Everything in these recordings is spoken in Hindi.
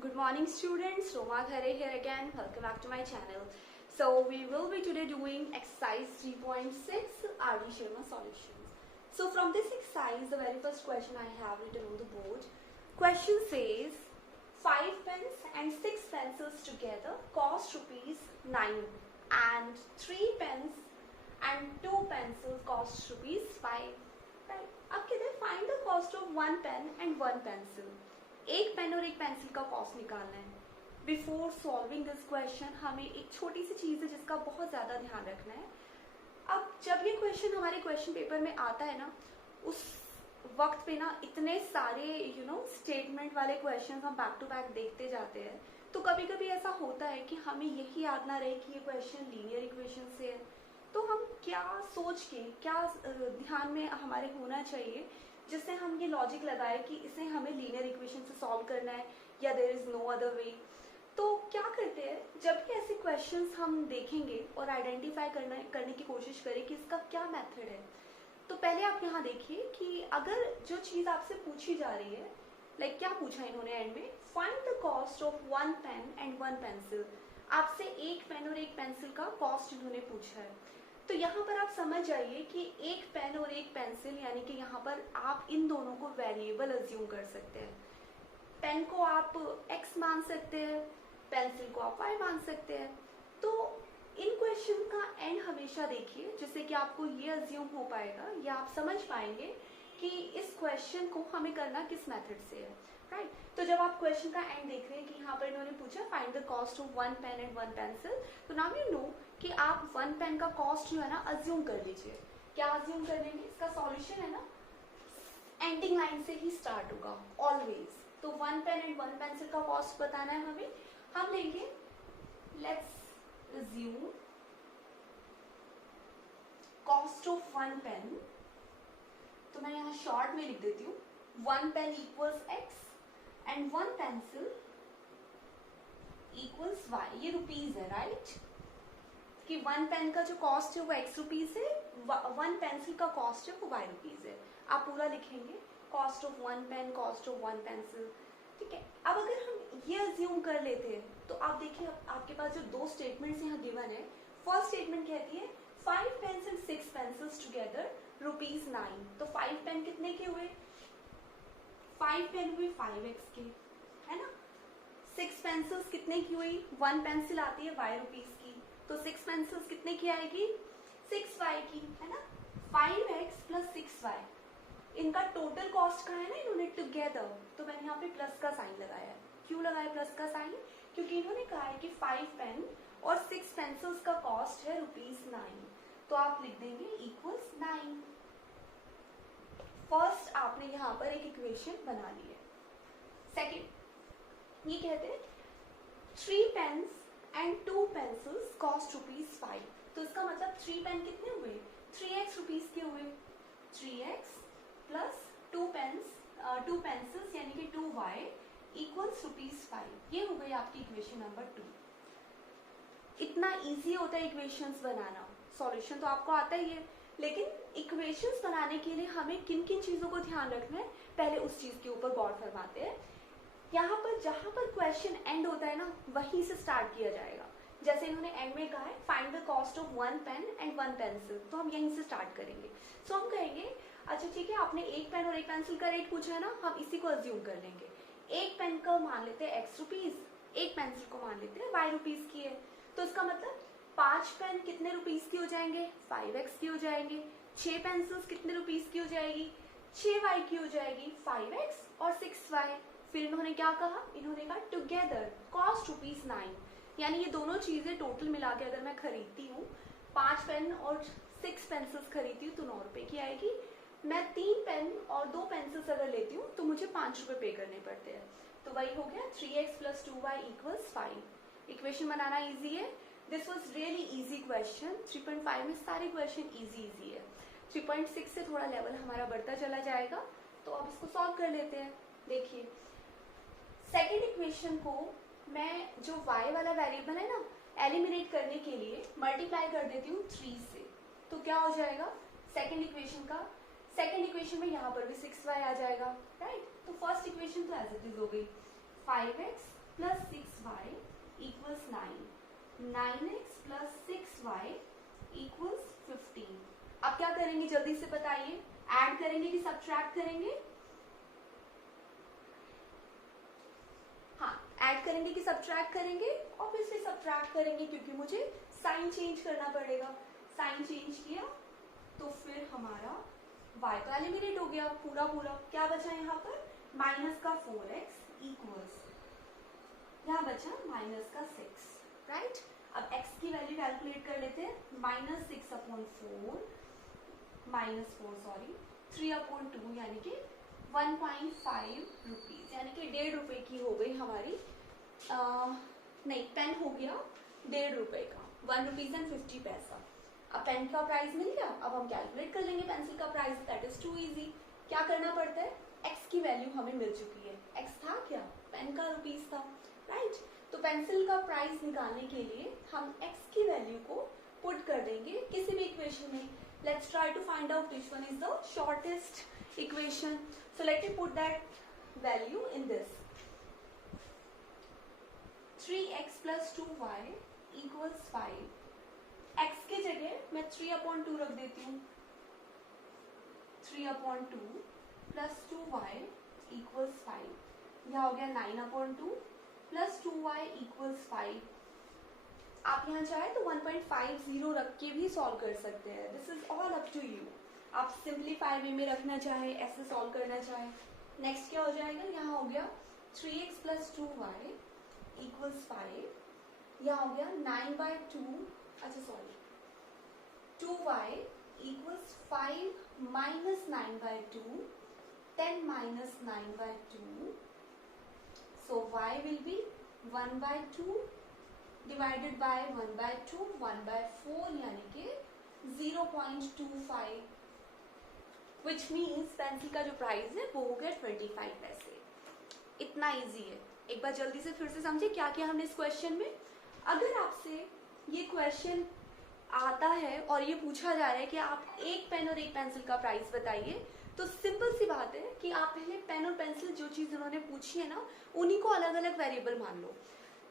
Good morning students, Roma Ghare here again. Welcome back to my channel. So we will be today doing exercise 3.6 RD Sharma solutions. So from this exercise, the very first question I have written on the board. Question says 5 pens and 6 pencils together cost rupees 9 and 3 pens and 2 pencils cost rupees 5. Right? अब कहते हैं find the cost of 1 pen and 1 pencil. एक पेन और एक पेंसिल का कॉस्ट निकालना है. बिफोर सॉल्विंग दिस क्वेश्चन हमें एक छोटी सी चीज है जिसका बहुत ज्यादा ध्यान रखना है. अब जब ये क्वेश्चन हमारे क्वेश्चन पेपर में आता है ना, उस वक्त पे ना इतने सारे स्टेटमेंट वाले क्वेश्चन हम बैक टू बैक देखते जाते हैं, तो कभी कभी ऐसा होता है कि हमें यही याद ना रहे कि ये क्वेश्चन लीनियर इक्वेशन से है. तो हम क्या सोच के, क्या ध्यान में हमारे होना चाहिए जिससे हम ये लॉजिक लगाए कि इसे हमें लीनियर इक्वेशन से सॉल्व करना है या there is no other way. तो क्या करते हैं, जब भी ऐसे क्वेश्चंस हम देखेंगे और आइडेंटिफाई करने की कोशिश करें कि इसका क्या मेथड है, तो पहले आप यहाँ देखिए कि अगर जो चीज आपसे पूछी जा रही है, लाइक क्या पूछा इन्होंने एंड में, find the cost of 1 pen and 1 pencil. आपसे एक पेन और एक पेंसिल का कॉस्ट इन्होंने पूछा है. तो यहाँ पर आप समझ जाइए कि एक पेन और एक पेंसिल, यानी कि यहाँ पर आप इन दोनों को वेरिएबल अज्यूम कर सकते हैं. पेन को आप x मान सकते हैं, पेंसिल को आप y मान सकते हैं. तो इन क्वेश्चन का एंड हमेशा देखिए जिससे कि आपको ये अज्यूम हो पाएगा या आप समझ पाएंगे कि इस क्वेश्चन को हमें करना किस मेथड से है. राइट. तो जब आप क्वेश्चन का एंड देख रहे हैं कि यहाँ पर इन्होंने पूछा find the cost of 1 pen and 1 pencil, तो नाउ यू नो कि आप 1 पेन का कॉस्ट जो है ना अज्यूम कर लीजिए. क्या अज्यूम कर लेंगे, इसका सॉल्यूशन है ना एंडिंग लाइन से ही स्टार्ट होगा ऑलवेज. तो 1 पेन एंड 1 पेंसिल का कॉस्ट बताना है हमें. हम लेंगे, let's assume cost of 1 pen. तो मैं यहाँ शॉर्ट में लिख देती हूँ 1 pen equals x and 1 pencil equals y. ये रुपीज है, राइट. कि 1 पेन का जो कॉस्ट है वो x रुपीज है, 1 पेंसिल का कॉस्ट है वो y रुपीज है. आप पूरा लिखेंगे cost of 1 pen, cost of 1 pencil. ठीक है. अब अगर हम ये अज्यूम कर लेते हैं तो आप देखिए आपके पास जो दो स्टेटमेंट्स यहाँ गिवन है. फर्स्ट स्टेटमेंट कहती है 5 pens and 6 pencils together rupees 9. तो 5 पेन कितने के हुए, 5 पेन हुए 5x के, है ना. 6 पेंसिल्स कितने की हुई, 1 पेंसिल आती है y रुपीज की, तो 6 पेंसिल्स कितने की आएगी, 6y की, है ना. 5x प्लस 6y, इनका टोटल कॉस्ट का है ना इन्होंने टुगेदर, तो मैंने यहाँ पे प्लस का साइन लगाया है. क्यों लगाया प्लस का साइन, क्योंकि इन्होंने कहा है कि 5 पेन और 6 पेंसिल्स का कॉस्ट है रुपीज 9. तो आप लिख देंगे इक्वल्स 9. फर्स्ट आपने यहाँ पर एक इक्वेशन बना ली है. सेकेंड ये कहते हैं 3 pens and 2 pencils cost rupees 5. तो इसका मतलब 3 पेन कितने हुए, 3x रुपीज के हुए. 3x प्लस 2 पेंसिल्स यानी कि 2y इक्वल्स रुपीज 5. ये हो गई आपकी इक्वेशन नंबर 2. इतना इजी होता है इक्वेशंस बनाना. सॉल्यूशन तो आपको आता ही है, लेकिन इक्वेशंस बनाने के लिए हमें किन किन चीजों को ध्यान रखना है, पहले उस चीज के ऊपर गौर फरमाते हैं. यहाँ पर जहां पर क्वेश्चन एंड होता है ना, वहीं से स्टार्ट किया जाएगा. जैसे इन्होंने एंड में कहा है find the cost of 1 pen and 1 pencil, तो हम यहीं से स्टार्ट करेंगे. सो हम कहेंगे अच्छा ठीक है, आपने एक पेन और एक पेंसिल का रेट पूछा है ना, हम इसी को अज्यूम कर लेंगे. एक पेन का मान लेते हैं x रुपीज, एक पेंसिल को मान लेते हैं y रुपीज की है. तो इसका मतलब 5 पेन कितने रुपीज की हो जाएंगे, 5x की हो जाएंगे. 6 पेंसिल्स कितने रुपीज की हो जाएगी, 6y की हो जाएगी, 5x और 6y. फिर इन्होंने क्या कहा, इन्होंने कहा टुगेदर कॉस्ट रुपीज 9. यानी ये दोनों चीजें टोटल मिला के अगर मैं खरीदती हूँ, 5 पेन और 6 पेंसिल्स खरीदती हूँ तो 9 रुपए की आएगी. मैं 3 पेन और 2 पेंसिल्स अगर लेती हूँ तो मुझे 5 रुपए पे करने पड़ते हैं. तो वही हो गया 3x plus 2y equals 5. Equation बनाना इजी है. This was really easy question. 3.5 में सारे क्वेश्चन इजी है. 3.6 से थोड़ा लेवल हमारा बढ़ता चला जाएगा. तो अब इसको सॉल्व कर लेते हैं. देखिए सेकेंड इक्वेशन को मैं जो y वाला वेरिएबल है ना, एलिमिनेट करने के लिए मल्टीप्लाई कर देती हूँ 3 से. तो क्या हो जाएगा सेकेंड इक्वेशन का, सेकेंड इक्वेशन में यहाँ पर भी 6y आ जाएगा. राइट. तो फर्स्ट इक्वेशन तो एज इट इज हो गई 5x plus 6y equals 9, 9x plus 6y equals 15। अब क्या करेंगे जल्दी से बताइए, ऐड करेंगे कि सब्ट्रैक्ट करेंगे? हाँ, ऐड करेंगे कि सब्ट्रैक्ट करेंगे? ऑब्वियसली सब्ट्रैक्ट करेंगे क्योंकि मुझे साइन चेंज करना पड़ेगा। साइन चेंज किया तो फिर हमारा y का एलिमिनेट हो गया पूरा पूरा। क्या बचा यहाँ पर? माइनस का 4x इक्वल्स, यहाँ बचा माइनस का 6, राइट। अब x की वैल्यू कैलकुलेट कर लेते हैं। माइनस 6/4 माइनस 4 सॉरी 3/2 यानी कि 1.5 रुपीज, यानी कि 1.5 रुपए की हो गई हमारी नहीं, पेन हो गया 1.5 रुपए का, 1 रुपीज एंड 50 पैसा। अब पेन का प्राइस मिल गया। अब हम कैलकुलेट कर लेंगे पेंसिल का price, that is too easy. क्या करना पड़ता है? x की वैल्यू हमें मिल चुकी है। x था क्या? पेन का रुपीज था, राइट। तो पेंसिल का प्राइस निकालने के लिए हम x की वैल्यू को पुट कर देंगे किसी भी इक्वेशन में। Let's try to find out which one is the shortest equation. So let me put that value in this. 3x plus 2y equals 5. x की जगह मैं 3/2 रख देती हूँ। 3/2 प्लस 2y इक्वल्स 5। यह हो गया 9/2 प्लस 2y इक्वल्स 5। आप यहाँ चाहे तो 1.50 रख के भी सॉल्व कर सकते हैं। This is all up to you. आप सिंप्लीफाई वे में रखना चाहे, ऐसे सॉल्व करना चाहे। नेक्स्ट क्या हो जाएगा? यहाँ हो गया 3x प्लस 2y इक्वल्स 5। यहाँ हो गया 9/2, अच्छा sorry 2y equals 5 minus 9/2, 10 minus 9/2. So y will be 1/2 divided by 1/2, 1/4 यानी कि 0.25, which means पेंसिल का जो प्राइस है वो हो गया 25 पैसे। इतना इजी है। एक बार जल्दी से फिर से समझे क्या किया हमने इस क्वेश्चन में। अगर आपसे ये क्वेश्चन आता है और ये पूछा जा रहा है कि आप एक पेन और एक पेंसिल का प्राइस बताइए, तो सिंपल सी बात है कि आप पहले पेन और पेंसिल जो चीज उन्होंने पूछी है ना, उन्हीं को अलग अलग वेरिएबल मान लो।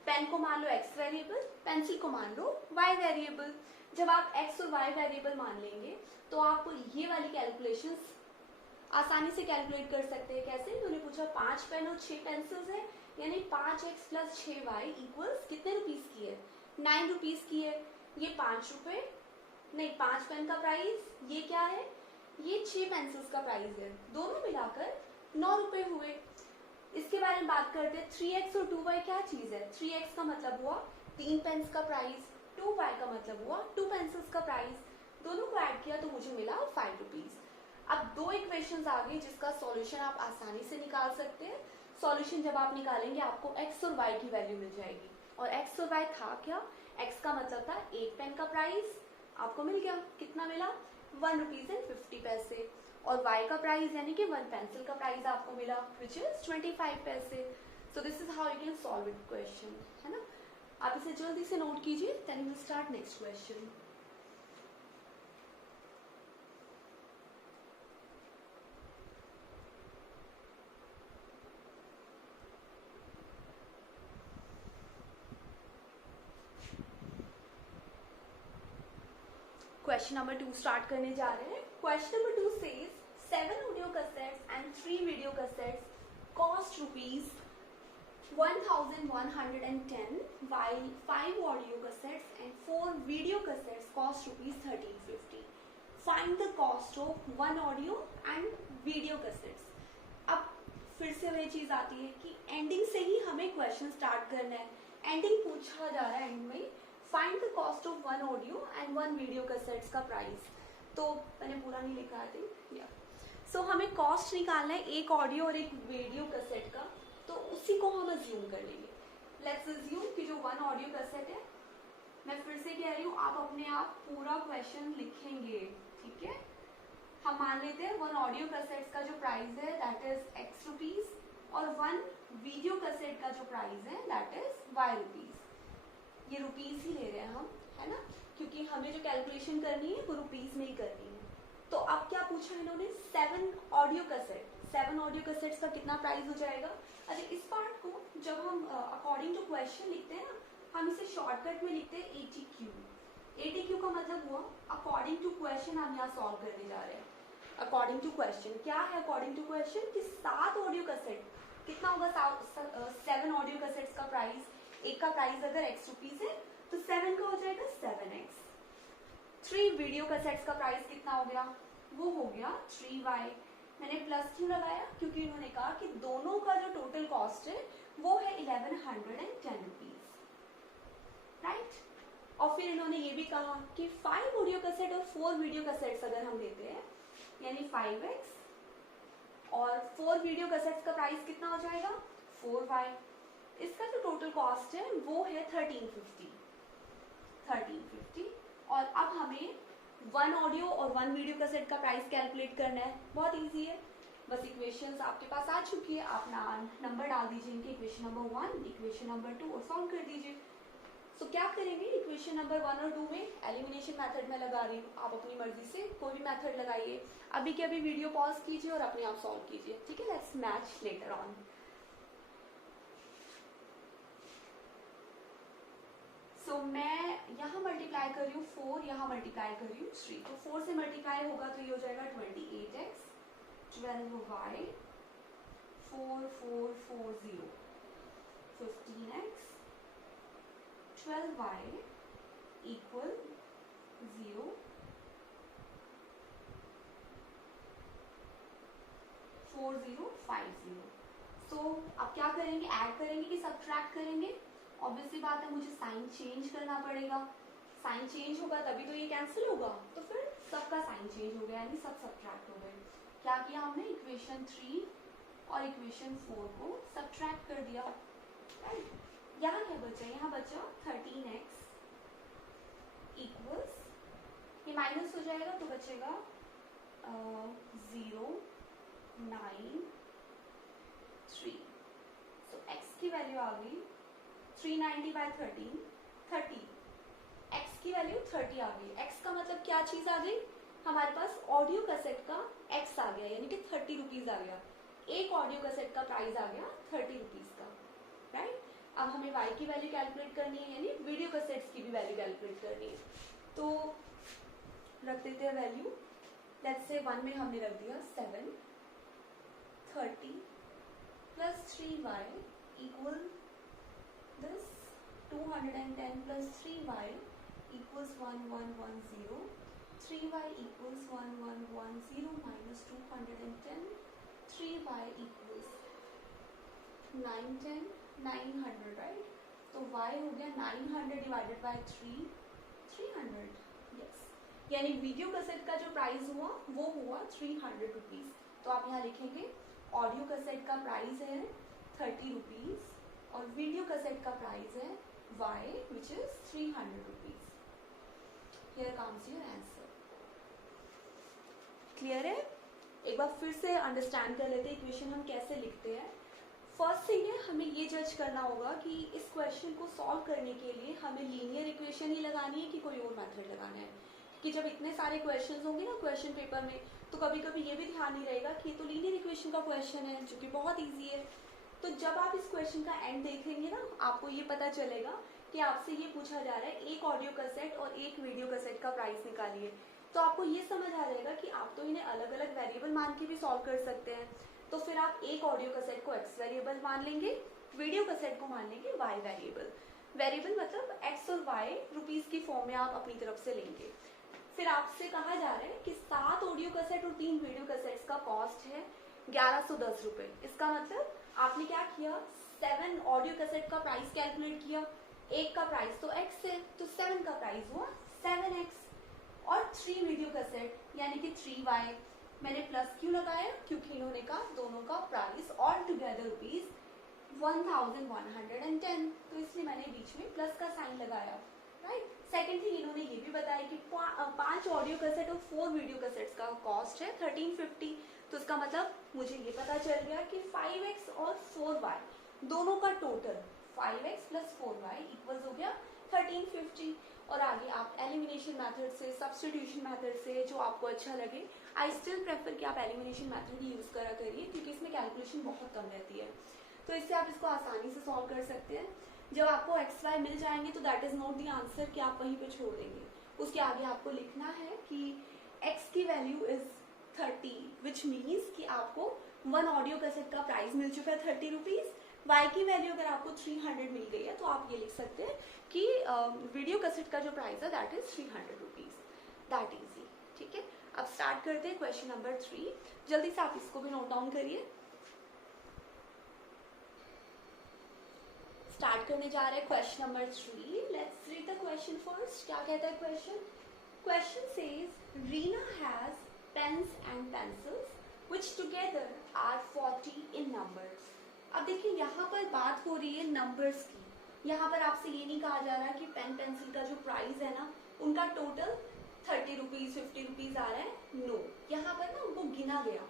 पेन को मान लो x वेरिएबल, पेंसिल को मान लो y वेरिएबल। जब आप x और y वेरिएबल मान लेंगे तो आप ये वाली कैलकुलेशंस आसानी से कैलकुलेट कर सकते हैं। कैसे? उन्होंने पूछा 5 पेन और 6 पेंसिल्स है, यानी 5x प्लस 6y इक्वल्स कितने रुपीज की है? 9 रुपीज की है। ये 5 रुपए नहीं, 5 पेन का प्राइस, ये क्या है? ये 6 पेंसिल्स का प्राइस है। दोनों मिलाकर 9 रुपए हुए। इसके बारे में बात करते हैं। 3x और 2y क्या चीज है? 3x का मतलब हुआ 3 पेन्स का प्राइस, 2y का मतलब हुआ 2 पेंसिल्स का प्राइस। दोनों को ऐड किया तो मुझे मिला 5 रुपीज। अब दो इक्वेशंस आ गई जिसका सॉल्यूशन आप आसानी से निकाल सकते हैं। सॉल्यूशन जब आप निकालेंगे आपको x और y की वैल्यू मिल जाएगी। और x और y था क्या? x का मतलब था एक पेन का प्राइस, आपको मिल गया। कितना मिला? 1 रुपीज एंड 50 पैसे। और y का प्राइस यानी कि 1 पेंसिल का प्राइस आपको मिला, विच इज 25 पैसे। So this is how you can solve it question, है ना। आप इसे जल्दी से नोट कीजिए, then we start next question. Question number 2 start करने जा रहे हैं। Question number 2 says 7 audio cassettes and 3 video cassettes cost rupees 1110 while 5 audio cassettes and 4 video cassettes cost rupees 1350. Find the cost of 1 audio and video cassettes. अब फिर से वही चीज आती है कि एंडिंग से ही हमें क्वेश्चन स्टार्ट करना है। एंडिंग पूछा जा रहा है एंड में, find the cost of 1 audio and 1 video cassettes का प्राइस। तो मैंने पूरा नहीं लिखा है। सो हमें कॉस्ट निकालना है एक ऑडियो और एक वीडियो कैसेट का, तो उसी को हम अज्यूम कर लेंगे। लेट्स अज्यूम कि जो 1 ऑडियो कैसेट है, मैं फिर से कह रही हूँ आप अपने आप पूरा क्वेश्चन लिखेंगे, ठीक है। हम मान लेते हैं 1 ऑडियो कैसेट का जो प्राइस है दैट इज x रुपीज और 1 वीडियो कैसेट का जो प्राइस है दैट इज y रुपीज। ये रुपीज ही ले रहे हैं हम, है ना, क्योंकि हमें जो कैलकुलेशन करनी है वो रुपीज में ही करनी है। तो अब क्या पूछा इन्होंने? 7 ऑडियो कैसेट। 7 ऑडियो कैसेट्स का कितना प्राइस हो जाएगा? अच्छा, इस पार्ट को जब हम अकॉर्डिंग टू क्वेश्चन लिखते हैं ना, हम इसे शॉर्टकट में लिखते हैं ATQ। ATQ का मतलब हुआ अकॉर्डिंग टू क्वेश्चन हम यहाँ सॉल्व करने जा रहे हैं। अकॉर्डिंग टू क्वेश्चन क्या है? अकॉर्डिंग टू क्वेश्चन कि 7 ऑडियो कैसेट कितना होगा? 7 ऑडियो कैसेट्स का प्राइस, एक का प्राइस अगर x रुपीज है तो 7 का हो जाएगा 7x। 3 वीडियो कैसेट्स का प्राइस कितना हो गया? वो हो गया 3y। मैंने प्लस क्यों लगाया? क्योंकि उन्होंने कहा कि दोनों का जो टोटल कॉस्ट है वो है 1110 रुपीज, राइट। और फिर इन्होंने ये भी कहा कि 5 ऑडियो कैसेट और 4 वीडियो कैसेट्स अगर हम लेते हैं यानी 5x और 4 वीडियो कैसेट्स का प्राइस कितना हो जाएगा? 4y। इसका जो टोटल कॉस्ट है वो है 1350। और अब हमें 1 ऑडियो और 1 वीडियो कैसेट का प्राइस कैलकुलेट करना है। बहुत इजी है, बस इक्वेशंस आपके पास आ चुकी है, आप नंबर डाल दीजिए इनके, इक्वेशन नंबर 1, इक्वेशन नंबर 2 और सॉल्व कर दीजिए। सो क्या करेंगे? इक्वेशन नंबर 1 और 2 में एलिमिनेशन मेथड में लगा रही हूँ, आप अपनी मर्जी से कोई भी मेथड लगाइए। अभी के अभी वीडियो पॉज कीजिए और अपने आप सॉल्व कीजिए, ठीक है। Let's match letter on. So मैं यहाँ मल्टीप्लाई कर रही हूँ 4, यहाँ मल्टीप्लाई कर रही हूँ 3, तो 4 से मल्टीप्लाई होगा तो ये हो जाएगा 28x, 12y, 4 4 4 0, 15x, 12y equal 0, 4 0 5 0। सो अब क्या करेंगे? ऐड करेंगे कि सब्ट्रैक्ट करेंगे? ऑब्वियसली बात है, मुझे साइन चेंज करना पड़ेगा। साइन चेंज होगा तभी तो ये कैंसिल होगा, तो फिर सबका साइन चेंज हो गया यानी सब सब्ट्रैक्ट हो गए। क्या किया हमने? इक्वेशन 3 और इक्वेशन 4 को सब्ट्रैक्ट कर दिया, राइट। यहाँ क्या बचा? यहाँ बचा 13x इक्वल्स, ये माइनस हो जाएगा तो बचेगा 0 9 3। सो x की वैल्यू आ गई 390 बाय 13, 30। x की वैल्यू 30 आ गई। x का मतलब क्या चीज आ गई? हमारे पास ऑडियो कैसेट का x आ गया यानी कि 30 रुपीज आ गया। एक ऑडियो कैसेट का प्राइस आ गया 30 रुपीज का, राइट। अब हमें y की वैल्यू कैलकुलेट करनी है यानी वीडियो कैसेट्स की भी वैल्यू कैलकुलेट करनी है। तो रख देते हैं वैल्यू। लेट्स से 1 में हमने रख दिया 7, 30 plus 3y equal this 210 plus 3y equals 1110, 3y equals 1110 minus 210, 3y equals 910, 900, right? तो y हो गया 900 divided by 3, 300, yes। यानी वीडियो कैसेट का जो प्राइस हुआ वो हुआ 300 रुपीज। तो आप यहाँ लिखेंगे ऑडियो कैसेट का प्राइस है 30 रुपीज और वीडियो कैसेट का प्राइस है y which is 300 rupees। Here comes your answer। Clear है? एक बार फिर से अंडरस्टैंड कर लेते हैं इक्वेशन हम कैसे लिखते हैं। फर्स्ट थिंग है, हमें ये जज करना होगा कि इस क्वेश्चन को सॉल्व करने के लिए हमें लीनियर इक्वेशन ही लगानी है कि कोई और मेथड लगाना है। कि जब इतने सारे क्वेश्चंस होंगे ना क्वेश्चन पेपर में, तो कभी कभी ये भी ध्यान नहीं रहेगा कि ये तो लीनियर इक्वेशन का क्वेश्चन है जो कि बहुत ईजी है। तो जब आप इस क्वेश्चन का एंड देखेंगे ना, आपको ये पता चलेगा कि आपसे ये पूछा जा रहा है एक ऑडियो कैसेट और एक वीडियो कैसेट का प्राइस निकालिए। तो आपको ये समझ आ जाएगा कि आप तो इन्हें अलग अलग वेरिएबल मान के भी सॉल्व कर सकते हैं। तो फिर आप एक ऑडियो कैसेट को x वेरिएबल मान लेंगे, वीडियो कैसेट को मान लेंगे y वेरिएबल। वेरिएबल मतलब x और y रुपीस की फॉर्म में आप अपनी तरफ से लेंगे। फिर आपसे कहा जा रहा है कि 7 ऑडियो कैसेट और 3 वीडियो कैसेट्स का कॉस्ट है 1110 रुपए। इसका मतलब आपने क्या किया, 7 ऑडियो कैसेट का प्राइस कैलकुलेट किया, एक का प्राइस तो x है तो 7 का प्राइस हुआ 7x, और 3 वीडियो कैसेट यानी कि 3y। मैंने प्लस क्यों लगाया, क्योंकि इन्होंने कहा दोनों का प्राइस ऑल टुगेदर रुपीज 1110, तो इसलिए मैंने बीच में प्लस का साइन लगाया, राइट। सेकेंड थिंग, इन्होंने ये भी बताया कि 5 ऑडियो कैसेट और 4 वीडियो कैसेट्स का कॉस्ट है 1350। तो इसका मतलब मुझे ये पता चल गया कि 5x और 4y दोनों का total 5x plus 4y equals हो गया 1350। और आगे आप एलिमिनेशन मेथड से, सब्स्टिट्यूशन मेथड से, जो आपको अच्छा लगे। आई स्टिल प्रेफर कि आप एलिमिनेशन मेथड ही यूज करा करिए क्योंकि इसमें कैलकुलेशन बहुत कम रहती है। तो इससे आप इसको आसानी से सॉल्व कर सकते हैं। जब आपको एक्स वाई मिल जाएंगे तो that is not the answer कि आप वहीं पे छोड़ देंगे, उसके आगे आपको लिखना है कि एक्स की वैल्यू इज 30 विच मीन्स कि आपको वन ऑडियो कैसेट का प्राइस मिल चुका है 30 रुपीज। वाई की वैल्यू अगर आपको 300 मिल गई है तो आप ये लिख सकते हैं कि वीडियो कैसेट का जो प्राइस है that is 300 rupees. That easy, ठीक है। अब स्टार्ट करते हैं क्वेश्चन नंबर 3। जल्दी से आप इसको भी नोट डाउन करिए। स्टार्ट करने जा रहे हैं question number 3। Let's read the question first. क्या कहता है question? Question says Reena has pens and pencils which together are 40 in numbers. अब देखिए यहाँ पर बात हो रही है नंबर्स की। यहाँ पर आपसे ये नहीं कहा जा रहा कि पेन पेंसिल का जो प्राइस है ना उनका टोटल 30 रुपीज 50 रुपीज आ रहा है। नो, यहाँ पर ना उनको गिना गया,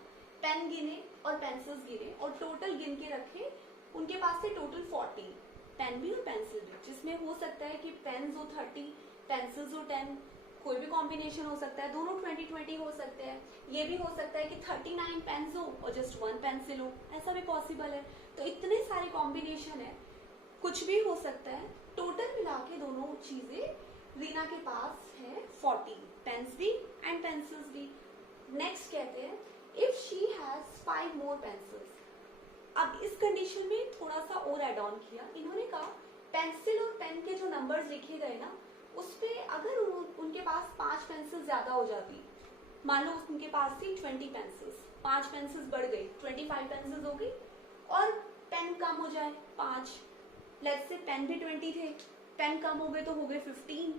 पेन गिने और पेंसिल्स गिने और टोटल गिन के रखे। उनके पास से टोटल 40 पेन भी और पेंसिल भी, जिसमें हो सकता है कि पेन्स हो 30 पेंसिल्स हो 10, कोई भी कॉम्बिनेशन हो सकता है, दोनों 20-20 हो सकते हैं। ये भी हो सकता है कि 39 पेन्स हो और जस्ट 1 पेंसिल हो, ऐसा भी पॉसिबल है। तो इतने सारे कॉम्बिनेशन है, कुछ भी हो सकता है। टोटल मिला के दोनों चीजें रीना के पास है 40 पेन्स भी एंड पेंसिल्स भी। नेक्स्ट कहते हैं if she has 5 more pencils. अब इस कंडीशन में थोड़ा सा और एड ऑन किया इन्होंने, कहा पेंसिल और पेन के जो नंबर्स लिखे गए ना उस पे अगर उनके पास 5 पेंसिल ज्यादा हो जाती, मान लो उनके पास थी 20 पेंसिल्स, 5 पेंसिल्स बढ़ गई 25 पेंसिल्स हो गई, और पेन कम हो जाए 5, लेट्स से पेन भी 20 थे, पेन कम हो गए तो हो गए 15।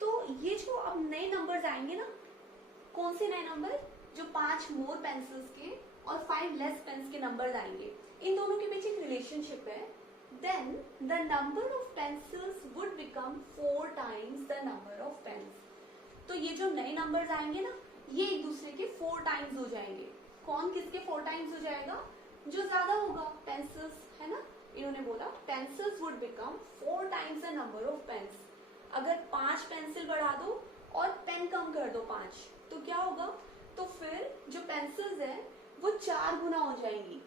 तो ये जो अब नए नंबर्स आएंगे ना, कौन से नए नंबर? जो 5 मोर पेंसिल्स के और 5 लेस पेन्स के नंबर्स आएंगे, इन दोनों के बीच एक रिलेशनशिप है। Then the number of pencils would become 4 times the number of pens. तो ये जो नए नंबर्स आएंगे ना ये एक दूसरे के 4 टाइम्स हो जाएंगे। कौन किसके 4 टाइम्स हो जाएगा? जो ज्यादा होगा, पेंसिल्स है ना। इन्होंने बोला pencils would become 4 times the number of pens. अगर 5 पेंसिल बढ़ा दो और पेन कम कर दो 5, तो क्या होगा? तो फिर जो पेंसिल्स है वो 4 गुना हो जाएंगी।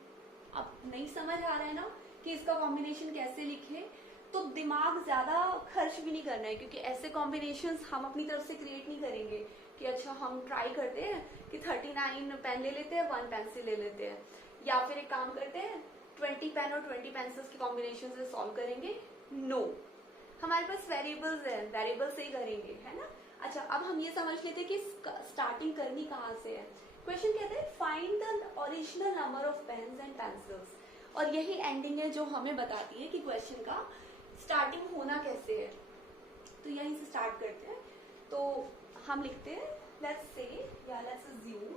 अब नहीं समझ आ रहा है ना कि इसका कॉम्बिनेशन कैसे लिखे, तो दिमाग ज्यादा खर्च भी नहीं करना है, क्योंकि ऐसे कॉम्बिनेशंस हम अपनी तरफ से क्रिएट नहीं करेंगे कि अच्छा हम ट्राई करते हैं कि 39 पेन ले लेते हैं 1 पेंसिल ले लेते हैं, या फिर एक काम करते हैं 20 पेन और 20 पेंसिल्स की कॉम्बिनेशन से सॉल्व करेंगे। नो, हमारे पास वेरिएबल्स है, वेरिएबल से ही करेंगे, है ना। अच्छा, अब हम ये समझ लेते हैं कि स्टार्टिंग करनी कहाँ से है। क्वेश्चन कहते हैं find the original number of pens and pencils, और यही एंडिंग है जो हमें बताती है कि क्वेश्चन का स्टार्टिंग होना कैसे है। तो यहीं से स्टार्ट करते हैं। तो हम लिखते हैं लेट्स से या let's assume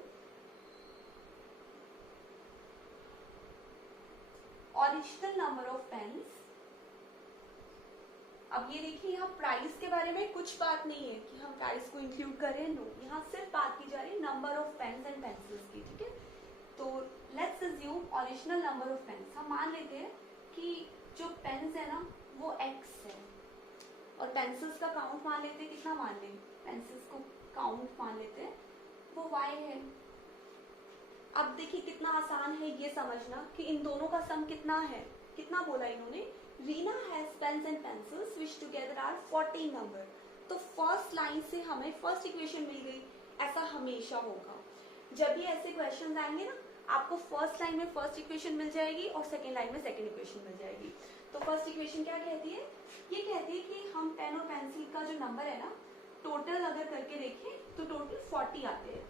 original number of pens. अब ये देखिए यहाँ प्राइस के बारे में कुछ बात नहीं है कि हम प्राइस को इंक्लूड करें, नो, यहाँ सिर्फ बात की जा रही है number of pens and pencils की, ठीक है। तो let's assume original number of pens. हम मान लेते हैं कि जो पेन्स है ना वो x है और पेंसिल्स का काउंट मान लेते हैं, कितना मान लें, पेंसिल्स को काउंट मान लेते हैं वो y है। अब देखिए कितना आसान है ये समझना कि इन दोनों का सम कितना है। कितना बोला इन्होंने? Reena has pens and pencils which together are 40 number. तो फर्स्ट लाइन से हमें फर्स्ट इक्वेशन मिल गई। ऐसा हमेशा होगा जब भी ऐसे क्वेश्चंस आएंगे ना, आपको फर्स्ट लाइन में फर्स्ट इक्वेशन मिल जाएगी और सेकेंड लाइन में सेकेंड इक्वेशन मिल जाएगी। तो फर्स्ट इक्वेशन क्या कहती है? ये कहती है कि हम पेन और पेंसिल का जो नंबर है ना टोटल अगर करके देखें तो टोटल 40 आते हैं।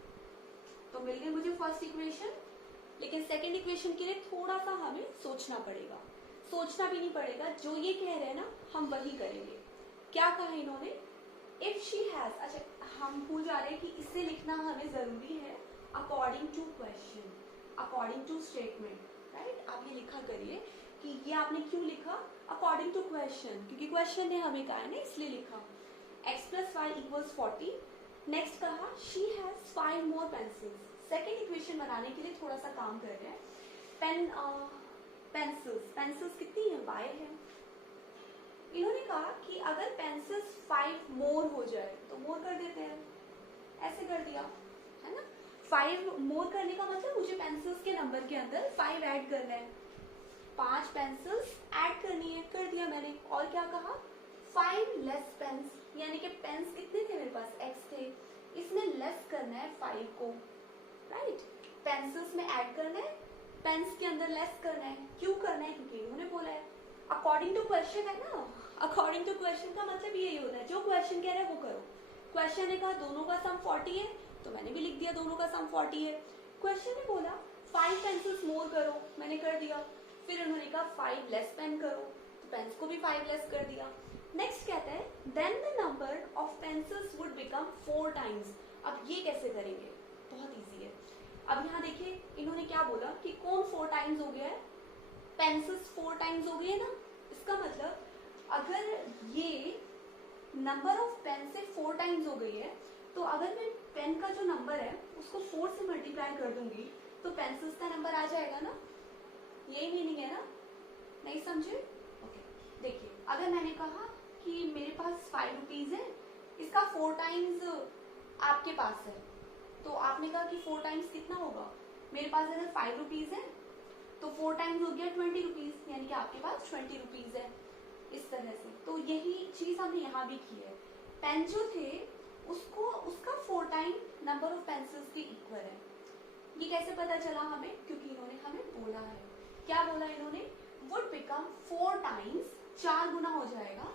तो मिल गई मुझे फर्स्ट इक्वेशन, लेकिन सेकेंड इक्वेशन के लिए थोड़ा सा हमें सोचना पड़ेगा। सोचना भी नहीं पड़ेगा, जो ये कह रहे हैं ना हम वही करेंगे। क्या कहा इन्होंने? इफ शी हैज, अच्छा हम भूल जा रहे हैं कि इसे लिखना हमें जरूरी है according to question, according to statement, right. आप ये लिखा करिए कि ये आपने क्यों लिखा अकॉर्डिंग टू क्वेश्चन, क्योंकि क्वेश्चन ने हमें कहा है ना इसलिए लिखा। x plus y equals 40। Next कहा she has 5 more pencils। Second equation बनाने के लिए थोड़ा सा काम कर रहे हैं। पेंसिल्स कितनी है? y है। इन्होंने कहा कि अगर पेंसिल्स 5 मोर हो जाए तो मोर कर देते हैं, ऐसे कर दिया है ना। 5 मोर करने का मतलब मुझे पेंसिल्स के नंबर के अंदर 5 ऐड करना है। 5 पेंसिल्स ऐड करनी है, कर दिया मैंने। और क्या कहा, 5 लेस पेन्स, यानी कि पेन्स कितने थे मेरे पास, x थे, इसमें लेस करना है 5 को, राइट। पेंसिल्स में ऐड करना है, पेन्स के अंदर लेस करना है। क्यों करना है, क्योंकि उन्होंने बोला है अकॉर्डिंग टू क्वेश्चन, है ना। अकॉर्डिंग टू क्वेश्चन का मतलब यही होता है, जो क्वेश्चन कह रहा है वो करो। क्वेश्चन ने कहा दोनों का सम 40 है, तो मैंने भी लिख दिया दोनों का सम 40 है। क्वेश्चन ने बोला 5 पेंसिल्स मोर करो, मैंने कर दिया। फिर उन्होंने कहा 5 लेस पेन करो, तो पेन्स को भी 5 लेस कर दिया। नेक्स्ट कहता है then the number of pencils would become 4 times. अब ये कैसे करेंगे, बहुत इजी है। अब यहाँ देखिए इन्होंने क्या बोला कि कौन 4 टाइम्स हो गया है, पेंसिल्स 4 टाइम्स हो गई है ना। इसका मतलब अगर ये नंबर ऑफ पेन से 4 टाइम्स हो गई है, तो अगर मैं पेन का जो नंबर है उसको 4 से मल्टीप्लाई कर दूंगी तो पेंसिल्स का नंबर आ जाएगा ना। यही मीनिंग है ना, नहीं समझे? ओके, देखिए अगर मैंने कहा कि मेरे पास 5 रुपीज है, इसका 4 टाइम्स आपके पास है, तो आपने कहा कि 4 टाइम्स कितना होगा, मेरे पास अगर 5 रुपीज है तो 4 टाइम्स हो गया 20 रुपीज, यानी कि आपके पास 20 रुपीज है। इस तरह से तो यही चीज हमने यहाँ भी की है। पेन जो थे उसको उसका 4 टाइम नंबर ऑफ पेंसिल्स के इक्वल है। ये कैसे पता चला हमें, क्योंकि इन्होंने हमें बोला है। क्या बोला इन्होंने, वुड बिकम 4 टाइम्स, 4 गुना हो जाएगा।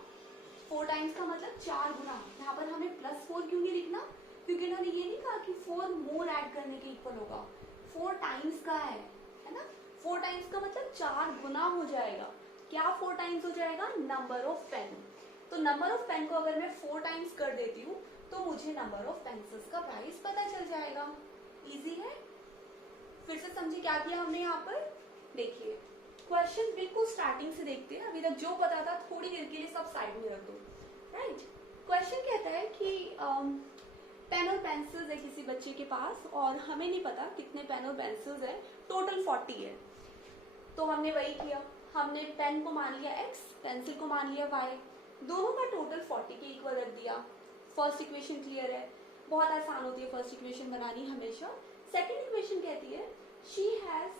4 टाइम्स का मतलब 4 गुना। यहाँ पर हमें +4 क्यों नहीं लिखना, क्योंकि इन्होंने ये नहीं कहा कि 4 मोर ऐड करने के इक्वल होगा, 4 टाइम्स का है ना। 4 टाइम्स का मतलब 4 गुना हो जाएगा। क्या 4 टाइम्स हो जाएगा, नंबर ऑफ पेन। तो नंबर ऑफ पेन को अगर मैं 4 टाइम्स कर देती हूँ तो मुझे नंबर ऑफ पेंसिल्स का प्राइस पता चल जाएगा। इजी है। फिर से समझे क्या किया हमने यहाँ पर, देखिए क्वेश्चन बिल्कुल स्टार्टिंग से देखते हैं। अभी तक जो पता था थोड़ी देर के लिए सब साइड में रख दो, राइट। क्वेश्चन कहता है कि पेन और पेंसिल्स है किसी बच्चे के पास और हमें नहीं पता कितने पेन और पेंसिल्स है, टोटल 40 है। तो हमने वही किया, हमने पेन को मान लिया x, पेंसिल को मान लिया y, दोनों का टोटल 40 के इक्वल रख दिया। फर्स्ट इक्वेशन क्लियर है, बहुत आसान होती है फर्स्ट इक्वेशन बनानी हमेशा। सेकंड इक्वेशन कहती है शी हैज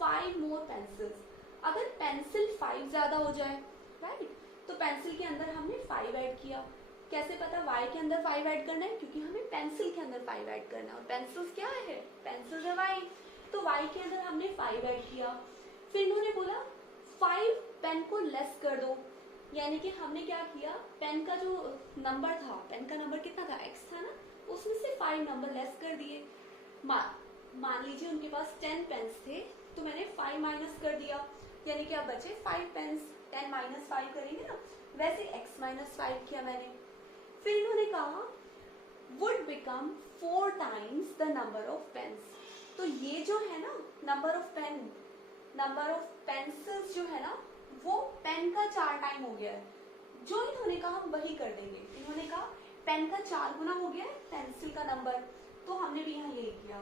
5 मोर पेंसिल्स। अगर पेंसिल 5 ज्यादा हो जाए, राइट, तो पेंसिल के अंदर हमने 5 ऐड किया। कैसे पता y के अंदर 5 ऐड करना है, क्योंकि हमें पेंसिल के अंदर 5 ऐड करना है और पेंसिल्स क्या है, पेंसिल्स है y, तो y के अंदर हमने 5 ऐड किया। फिर इन्होंने बोला 5 पेन को लेस कर दो, यानी कि हमने क्या किया, पेन का जो नंबर था, पेन का नंबर कितना था, x था ना, उसमें से 5 नंबर लेस कर दिए। मान लीजिए उनके पास 10 पेन्स थे, तो मैंने 5 माइनस कर दिया, यानी कि अब बचे 5 पेन्स। 10 माइनस 5 करेंगे ना, वैसे x माइनस 5 किया मैंने। फिर इन्होंने कहा would become 4 times the number of pens. तो ये जो है ना number of pen, number of pencils जो है ना, वो पेन का 4 टाइम हो गया है। जो इन्होंने कहा हम वही कर देंगे। इन्होंने कहा पेन का 4 गुना हो गया है पेंसिल का नंबर, तो हमने भी यहाँ यही किया।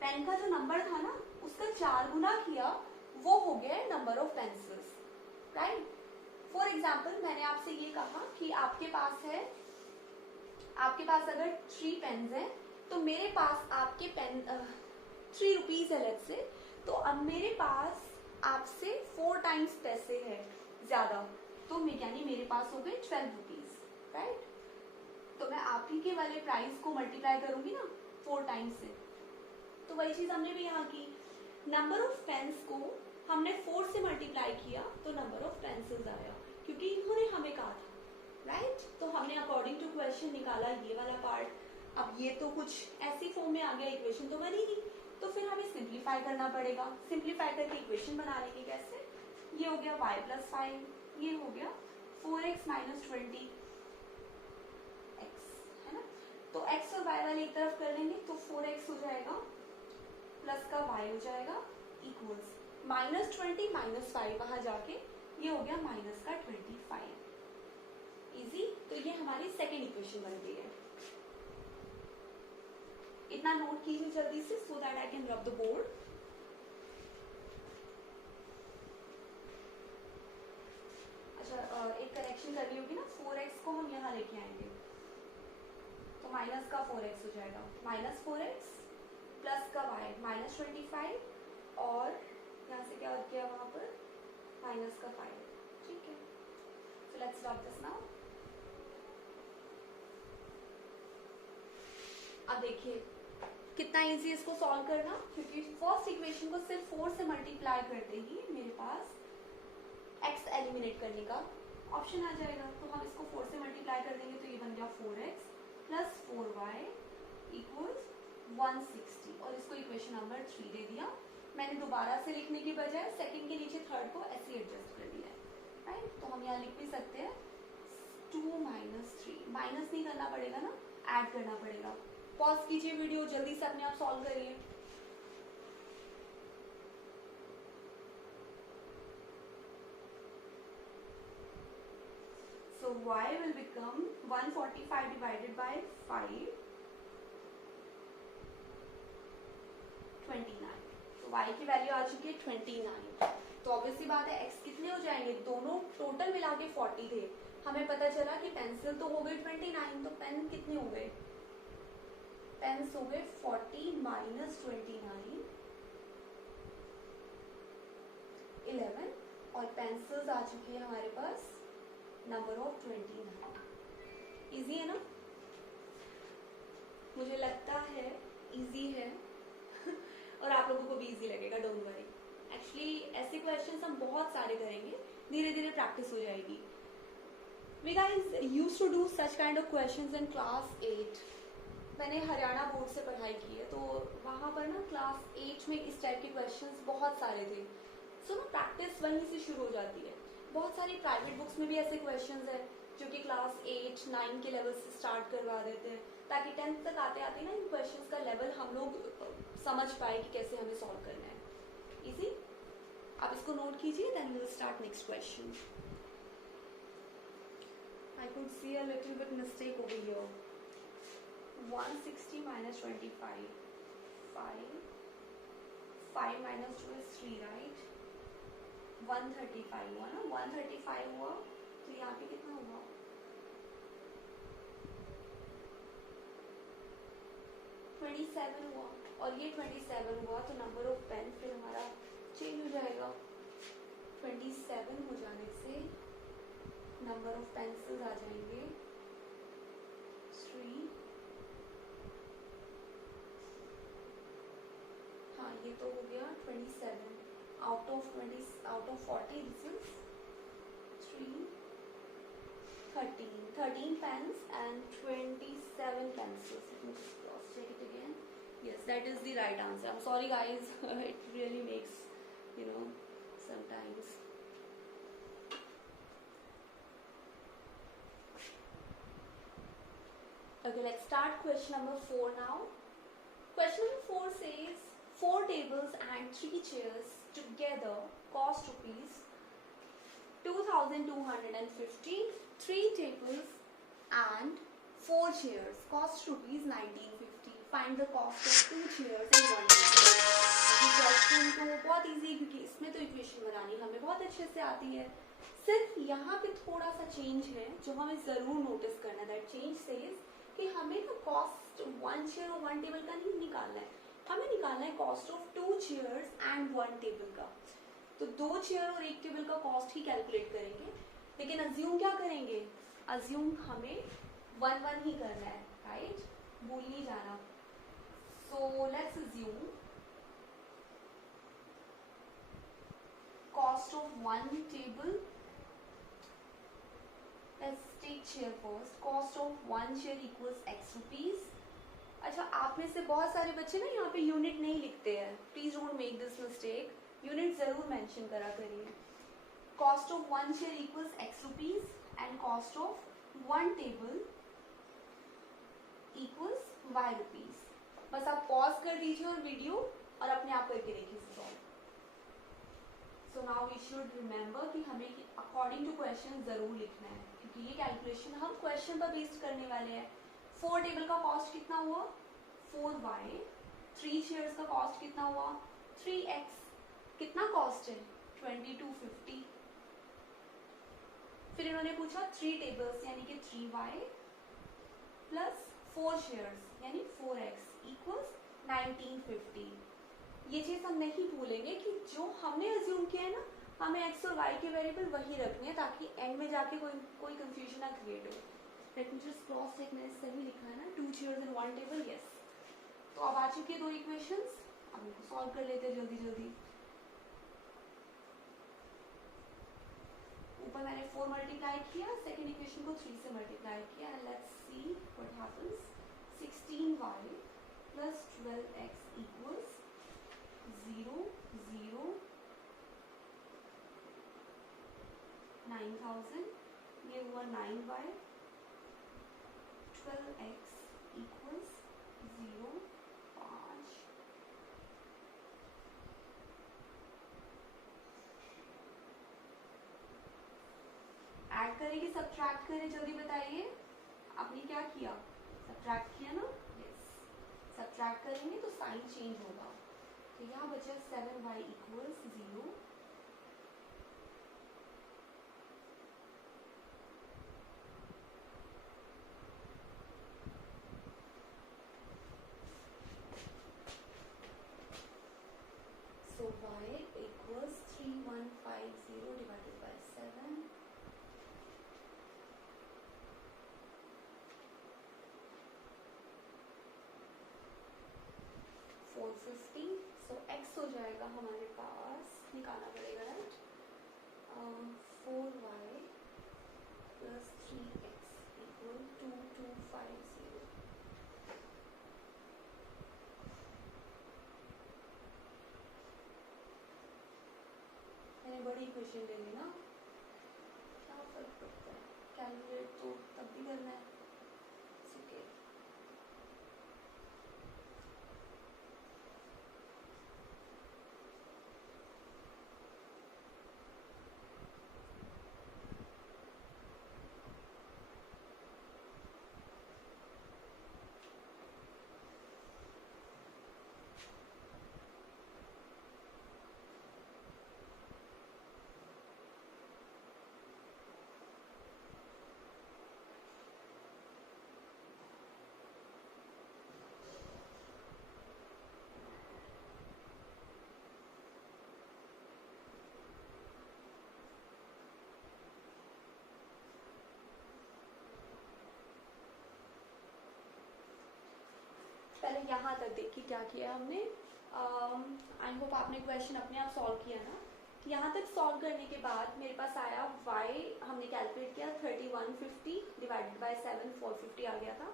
पेन का जो नंबर था ना उसका 4 गुना किया, वो हो गया है number of pencils, right. For example मैंने आपसे ये कहा कि आपके पास है, आपके पास अगर 3 पेन्स हैं, तो मेरे पास आपके पेन 3 रुपीज है लेट्स से, तो अब मेरे पास आपसे 4 टाइम्स पैसे है ज्यादा, तो यानी मेरे पास हो गए 12 रुपीज, राइट। तो मैं आप ही के वाले प्राइस को मल्टीप्लाई करूंगी ना 4 टाइम्स से, तो वही चीज हमने भी यहाँ की। नंबर ऑफ पेन्स को हमने 4 से मल्टीप्लाई किया तो नंबर ऑफ पेंसिल्स आया, क्योंकि इन्होंने हमें कहा था, राइट। तो हमने अकॉर्डिंग टू क्वेश्चन निकाला ये वाला पार्ट। अब ये तो कुछ ऐसी फॉर्म में आ गया, इक्वेशन तो बनी नहीं, तो फिर हमें सिंप्लीफाई करना पड़ेगा। सिंप्लीफाई करके इक्वेशन बना लेंगे कैसे, ये हो गया y प्लस 5, ये हो गया 4x माइनस 20x, है ना। तो x और y वाले एक तरफ कर लेंगे तो 4x हो जाएगा, प्लस का y हो जाएगा, इक्वल्स -20 माइनस 5 वहां जाके ये हो गया माइनस का 25। इजी। तो ये हमारी सेकेंड इक्वेशन बन गई है। इतना नोट कीजिए जल्दी से, सो दैट आई कैन रब द बोर्ड। अच्छा, एक करेक्शन करनी होगी ना, 4x को हम यहाँ लेके आएंगे तो माइनस का 4x हो जाएगा, -4x प्लस का y -25, और यहाँ से क्या किया वहां पर माइनस का 5, ठीक है। So let's dot this now. अब देखिए कितना इजी इसको सॉल्व करना, क्योंकि फर्स्ट इक्वेशन को सिर्फ 4 से मल्टीप्लाई करते ही मेरे पास x एलिमिनेट करने का ऑप्शन आ जाएगा। तो हम इसको 4 से मल्टीप्लाई कर देंगे तो ये बन गया 4x प्लस 4y इक्वल्स 160, और इसको इक्वेशन नंबर 3 दे दिया। मैंने दोबारा से लिखने की बजाय सेकंड के नीचे थर्ड को ऐसे ही एडजस्ट कर दिया है, राइट। तो हम यहाँ लिख भी सकते हैं 2 माइनस 3, माइनस नहीं करना पड़ेगा ना, ऐड करना पड़ेगा। पॉज कीजिए वीडियो, जल्दी से अपने आप सॉल्व करिए। So y will become 145 divided by 5, 29। तो y की वैल्यू आ चुकी है 29। तो ऑब्वियसली बात है x कितने हो जाएंगे, दोनों टोटल मिला के 40 थे। हमें पता चला कि पेंसिल तो हो गई 29, तो पेन कितने हो गए, पेन्स हो गए 40 माइनस 29, 11, और पेंसिल्स आ चुकी है हमारे पास नंबर ऑफ 29। इजी है ना, मुझे लगता है इजी है और आप लोगों को भी इजी लगेगा, डोंट वरी। एक्चुअली ऐसे क्वेश्चंस हम बहुत सारे करेंगे, धीरे धीरे प्रैक्टिस हो जाएगी। We guys used to do such kind of questions in class 8। मैंने हरियाणा बोर्ड से पढ़ाई की है, तो वहाँ पर ना क्लास 8 में इस टाइप के क्वेश्चंस बहुत सारे थे। सो ना प्रैक्टिस वहीं से शुरू हो जाती है। बहुत सारी प्राइवेट बुक्स में भी ऐसे क्वेश्चंस हैं जो कि क्लास 8, 9 के लेवल से स्टार्ट करवा देते हैं, ताकि 10th तक आते आते ना इन क्वेश्चंस का लेवल हम लोग समझ पाए कि कैसे हमें सॉल्व करना है। इजी, आप इसको नोट कीजिए, then we will start next question. I could see a little bit mistake over here. 160 minus 25, 5 minus 2 is 3, right? 135 हुआ ना, 135 हुआ, तो यहाँ पे कितना हुआ, 27 हुआ, और ये 27 हुआ, तो नंबर ऑफ पेन फिर हमारा चेंज हो जाएगा। 27 हो जाने से नंबर ऑफ पेंसिल्स आ जाएंगे 3। हाँ, ये तो हो गया 27 out of 40, this is 3, 13 pens and 27 pencils। Let me just cross check it again. Yes, that is the right answer. I'm sorry guys, it really makes, sometimes. Okay, let's start question number 4 now. Question number 4 says 4 tables and 3 chairs together cost rupees 2,250. 3 tables and 4 chairs cost rupees 1,950. Find the cost of 2 chairs and 1 table. ये क्वेश्चन तो बहुत इजी है, क्योंकि इसमें तो इक्वेशन बनानी हमें बहुत अच्छे से आती है। सिर्फ यहाँ पे थोड़ा सा चेंज है जो हमें जरूर नोटिस करना है। दैट चेंज सेज कि हमें ना कॉस्ट 1 चेयर और 1 टेबल का नहीं निकालना है, हमें निकालना है cost of 2 chairs and 1 table का। तो 2 चेयर और 1 टेबल का कॉस्ट ही कैलकुलेट करेंगे, लेकिन अज्यूम क्या करेंगे, अज्यूम हमें 1-1 ही करना है, राइट, भूल नहीं जाना। So let's assume cost of 1 table, let's take chair first. Cost of 1 chair equals x rupees. अच्छा, आप में से बहुत सारे बच्चे ना यहाँ पे यूनिट नहीं लिखते हैं, please don't make this mistake, unit जरूर मेंशन करा करिए। Cost of 1 chair equals x rupees and cost of 1 table equals y rupees। बस आप पॉज कर दीजिए और वीडियो और अपने आप करके देखिए solve. So now we should remember कि हमें अकॉर्डिंग टू क्वेश्चन जरूर लिखना है, क्योंकि ये कैलकुलेशन हम क्वेश्चन पर बेस्ड करने वाले हैं। 4 टेबल का कॉस्ट कितना हुआ, 4y। 3 चेयर्स का कॉस्ट कितना हुआ, 3x। कितना कॉस्ट है, 2250। फिर इन्होंने पूछा 3 टेबल्स यानी कि 3y प्लस 4 चेयर्स यानी 4x इक्वल्स 1950। ये चीज हम नहीं भूलेंगे कि जो हमने अज्यूम किया है ना, हमें एक्स और वाई के वेरिएबल वही रखने हैं ताकि एंड में जाके कोई कंफ्यूजन ना क्रिएट हो। Let me just cross check, मैंने सही लिखा है ना, 2 चेयर्स इन 1 टेबल, यस। तो अब आ चुकी है 2 इक्वेशंस, अब इनको सॉल्व कर लेते हैं जल्दी जल्दी। ऊपर मैंने 4 मल्टीप्लाई किया, सेकेंड इक्वेशन को 3 से मल्टीप्लाई किया, and let's see what happens. 16y plus 12x equals 0 0 9000, ये हुआ 9y, 12x इक्वल्स 0 5। ऐड करें कि सब्ट्रैक्ट करें, जल्दी बताइए। आपने क्या किया, सब्ट्रैक्ट किया ना, यस। सब्ट्रैक्ट करेंगे तो साइन चेंज होगा, तो यहाँ बचा 7y equals 0। So y equals 3150 divided by 7. 450. So x हो जाएगा हमारे पास, निकालना पड़ेगा right, 4y plus 3x equal 2250। मैंने बड़ी इक्वेशन ले ली ना, क्या फर्क पड़ता है, कैलकुलेट तो तब भी करना है। ओके, पहले यहाँ तक देखिए क्या किया हमने। आई होप आपने क्वेश्चन अपने आप सॉल्व किया ना। यहाँ तक सॉल्व करने के बाद मेरे पास आया y, हमने कैलकुलेट किया 3150 डिवाइडेड बाय 7 450 आ गया था।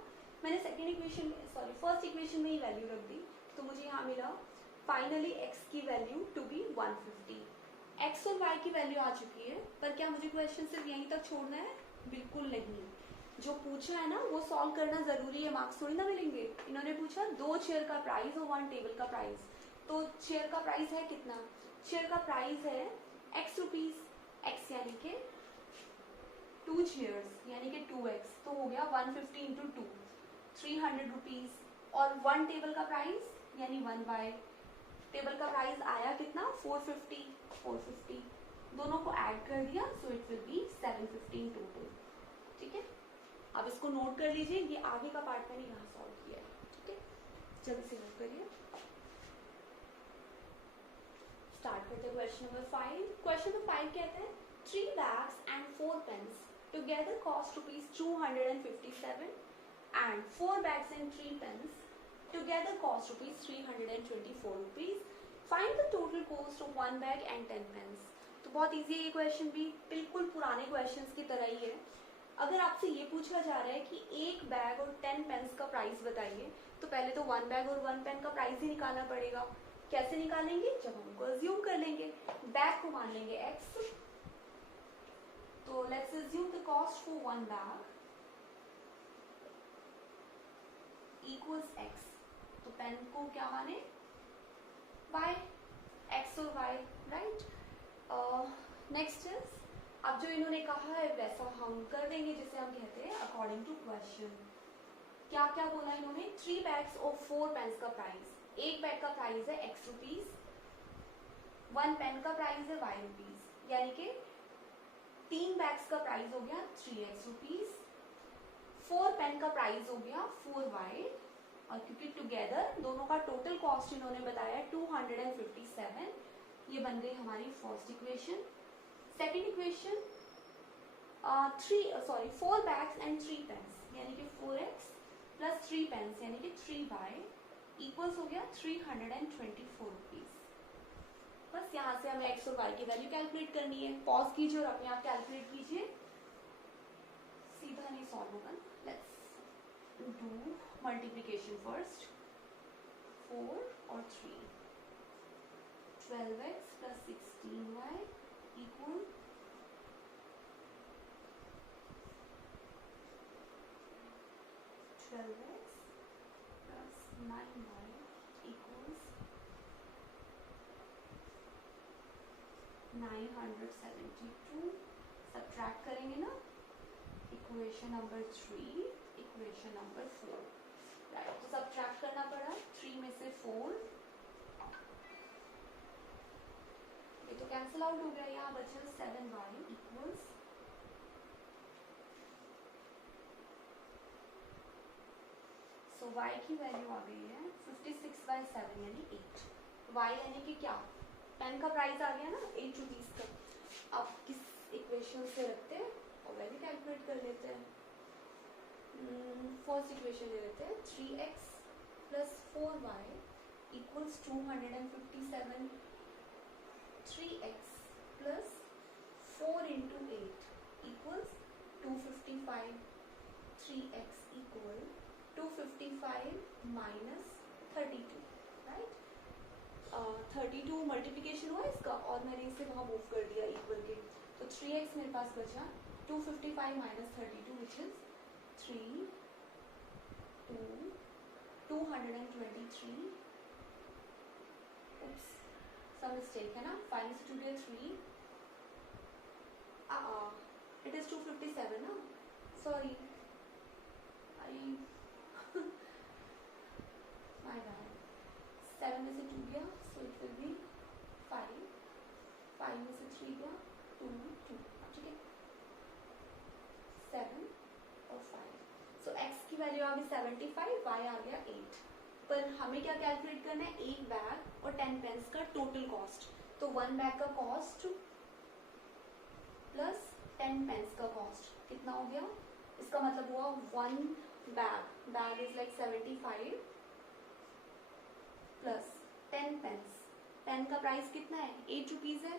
मैंने सेकेंड इक्वेशन में, सॉरी फर्स्ट इक्वेशन में ही वैल्यू रख दी, तो मुझे यहाँ मिला फाइनली x की वैल्यू टू बी 150। x और y की वैल्यू आ चुकी है, पर क्या मुझे क्वेश्चन सिर्फ यहीं तक छोड़ना है? बिल्कुल नहीं, जो पूछा है ना वो सॉल्व करना जरूरी है, मार्क्स थोड़ी ना मिलेंगे। इन्होंने पूछा 2 चेयर का प्राइस और 1 टेबल का प्राइस, तो चेयर का प्राइस है कितना? चेयर का प्राइस है x रुपीज, x यानी कि 2 चेयर्स यानी कि 2x, तो हो गया 150 इंटू 2 300 रुपीज, और 1 टेबल का प्राइस यानी 1y, टेबल का प्राइस आया कितना? 450, दोनों को ऐड कर दिया, so it will be 750 in total. ठीक है, अब इसको नोट कर लीजिए, ये आगे का पार्ट मैंने यहाँ सॉल्व किया है। ठीक है, जल्दी से नोट करिए। स्टार्ट करते हैं क्वेश्चन नंबर 5। क्वेश्चन नंबर 5 कहते हैं 3 bags and 4 pens together cost rupees 257 and 4 bags and 3 pens together cost rupees 324 rupees. Find the total cost of 1 bag and 10 pens. तो बहुत इजी है ये क्वेश्चन भी, बिल्कुल पुराने क्वेश्चंस की तरह ही है। अगर आपसे ये पूछा जा रहा है कि 1 बैग और 10 पेन्स का प्राइस बताइए, तो पहले तो 1 बैग और 1 पेन का प्राइस ही निकालना पड़ेगा। कैसे निकालेंगे? जब हम उनको अज्यूम कर लेंगे, बैग को मान लेंगे x, तो let's assume the cost for 1 bag equals x, तो पेन को क्या माने? y, x और y, राइट। नेक्स्ट इज, अब जो इन्होंने कहा है वैसा हम कर देंगे, जिसे हम कहते हैं अकॉर्डिंग टू क्वेश्चन। क्या क्या बोला इन्होंने? 3 बैग्स और 4 पेन्स का प्राइस, 1 बैग का प्राइस है x रुपीज, 1 पेन का प्राइस है y रुपीज, यानी कि 3 बैग्स का प्राइस हो गया 3x रुपीज, 4 पेन का प्राइस हो गया 4y, और क्योंकि टुगेदर दोनों का टोटल कॉस्ट इन्होंने बताया 257, ये बन गई हमारी first equation. Second equation, 4 bags and 3 pens यानी कि 4x प्लस 3 पेन्स यानी कि 3y इक्वल्स हो गया 324 रुपीज. बस यहाँ से हमें x और y की वैल्यू कैलकुलेट करनी है. पॉज कीजिए और अपने आप कैलकुलेट कीजिए, सीधा नहीं सॉल्व होगा. Let's do multiplication first. 4 और 3, 12x plus 16y equal 12x plus 9y equals 972. Subtract करेंगे ना, equation number 3, equation number 4. Right, तो सब्ट्रैक्ट करना पड़ा. 3 में से 4, ये तो कैंसिल आउट हो गया. यहाँ बचा 7y इक्वल्स y की वैल्यू आ गई है 56/7 यानी 8. y यानी कि क्या, पेन का प्राइस आ गया ना 8 रुपीज का. अब किस इक्वेशन से रखते हैं और वैल्यू कैलकुलेट कर लेते हैं. फर्स्ट इक्वेशन ले लेते हैं. 3x plus 4y equals 257. 3x plus 4 into 8 equals 255. 3x equal 255 minus 32. Right, 32 multiplication हुआ इसका और मैंने इसे वहाँ मूव कर दिया इक्वल के. तो 3x मेरे पास बचा 255 minus 32 which is 3 2 223. Oops, some mistake है ना. 5 से 2 गया 3. इट इज 257 ना, सॉरी आई my bad. 7 में से 2 गया, so it will be 5. 5 में से 3 गया 2 2. ठीक है, 7 और 5. so x की वैल्यू आ गई 75, y आ गया 8. पर हमें क्या कैलकुलेट करना है, एक बैग और 10 पेन्स का टोटल कॉस्ट. तो 1 बैग का कॉस्ट प्लस 10 पेन्स का कॉस्ट कितना हो गया. इसका मतलब हुआ 1 bag is like 75 plus 10 pens. Pen का प्राइस कितना है, 8 रुपीज है.